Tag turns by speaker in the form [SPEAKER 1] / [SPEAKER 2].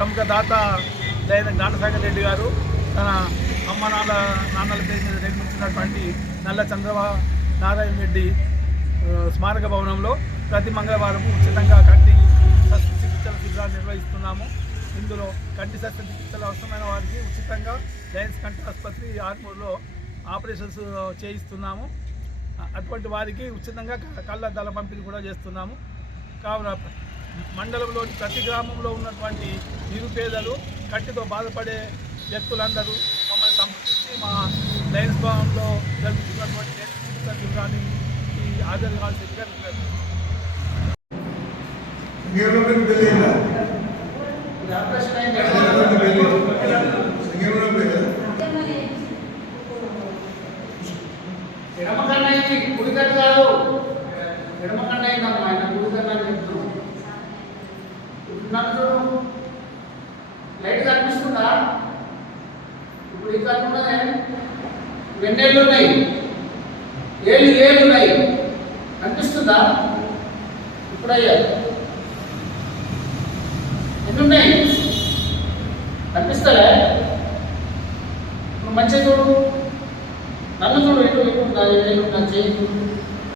[SPEAKER 1] ప్రముఖ దాత అయిన జ్ఞానసాగర్ రెడ్డి గారు తన అమ్మ నాన్న నాన్నల పేరు మీద నిర్మించినటువంటి నల్ల చంద్రబాబు నారాయణ రెడ్డి స్మారక భవనంలో ప్రతి మంగళవారం ఉచితంగా కంటి శస్త్రచికిత్సల శిబిరాలు నిర్వహిస్తున్నాము. ఇందులో కంటి శస్త్రచికిత్సలు అవసరమైన వారికి ఉచితంగా లయన్స్ కంటి ఆసుపత్రి ఆర్మూర్లో ఆపరేషన్స్ చేయిస్తున్నాము. అటువంటి వారికి ఉచితంగా కళ్ళ దళ పంపిణీ కూడా చేస్తున్నాము. కావున మండలంలోని ప్రతి గ్రామంలో ఉన్నటువంటి నిరుపేదలు కట్టితో బాధపడే వ్యక్తులందరూ మమ్మల్ని సంప్రదించి మా లయన్స్ భవన్లో జరుగుతున్నటువంటి లయన్స్ చికిత్స శిబిరాన్ని ఈ హాజరు కావాల్సిందిగా
[SPEAKER 2] ఎడమ కన్నా ఇది కుడి కాదు ఎడమ కన్నా అయిందమ్మా ఆయన కుడి కన్నా అని చెప్తున్నాను నన్ను చూడు లైట్ కనిపిస్తుందా ఇప్పుడు ఇది కన్ను ఉన్నదే. వెన్నెళ్ళు ఉన్నాయి. ఏళ్ళు ఏళ్ళు ఉన్నాయి. కనిపిస్తుందా ఇప్పుడయ్యా. ఎన్ని ఉన్నాయి కనిపిస్తలే ఇప్పుడు మంచిగా చూడు. నన్ను చూడు ఎటు ఇటు నా చేయి చూడు.